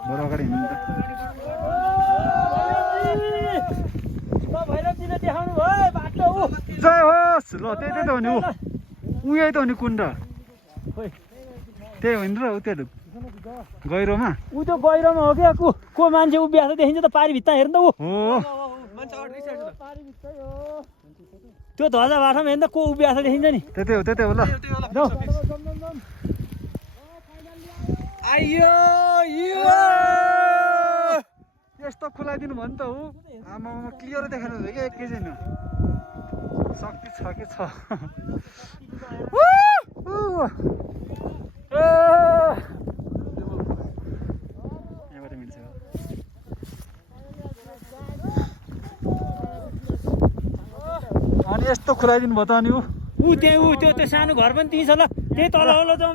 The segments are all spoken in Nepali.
बरु अगाडि हिँड्नु त जय होस् ल त्यही त हो नि ऊ यही त हो नि कुण्ड त्यही हो नि र ऊ त्यो गहिरोमा ऊ त्यो गहिरोमा हो क्या को मान्छे उभिएको छ देखिन्छ त पारी भित्ता हेर्नु त ऊ त्यो ध्वजा बाटोमा हेर्नु त को उभिएको छ देखिन्छ नि त्यतै हो ल आइयो यस्तो खुलाइदिनु भयो नि त हो आमामा क्लियर देखाएर हुन्छ क्या एकैछिन शक्ति छ कि छ यहाँबाट मिल्छ अनि यस्तो खुलाइदिनु भयो त अनि त्यो सानो घर पनि त्यही छ ल त्यही तल हो ल जाउँ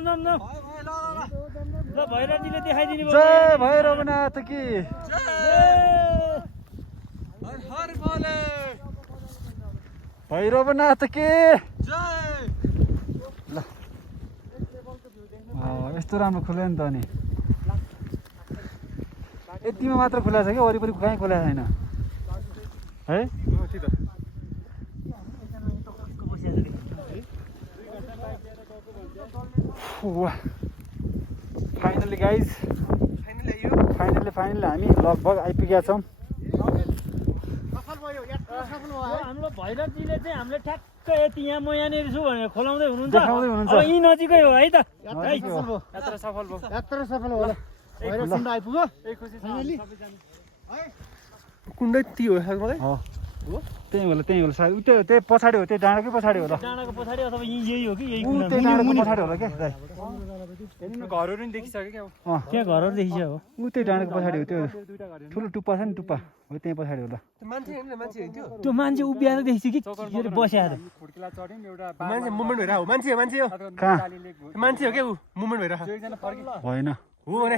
ल भैरवजीले देखाइदिनु भयो जय भैरवनाथ कि भैरवनाथ के ल यस्तो राम्रो खुल्यो नि त अनि यतिमा मात्र खुला छ कि वरिपरि कहीँ खुला छैन है फाइनली गाइज फाइनली हामी लगभग आइपुगेका छौँ हाम्रो भैरवजीले चाहिँ हामीले ठ्याक्क यति यहाँ म यहाँनिर छु भनेर खोलाउँदै हुनुहुन्छ अब यहीँ नजिकै हो है त यात्रा सफल भयो कुण्ड आइपुग्यो कुण्डै ती हो त्यही होला सायद त्यही पछाडि हो त्यही डाँडाकै पछाडि होला डाँडाको पछाडि अथवा यही हो कि यही त्यही डाँडाको पछाडि होला क्या घरहरू नि देखिसक्यो क्या त्यहाँ घरहरू देखिन्छ हो ऊ त्यही डाँडाको पछाडि हो त्यो ठुलो टुप्पा छ नि टुप्पा हो त्यही पछाडि होला त्यो मान्छे उभिएर देखिन्छ कि बस्या मान्छे मुभमेन्ट भइरहेको हो मान्छे हो कहाँ मान्छे हो क्या ऊ मुभमेन्ट भइरहेको होइन हो भने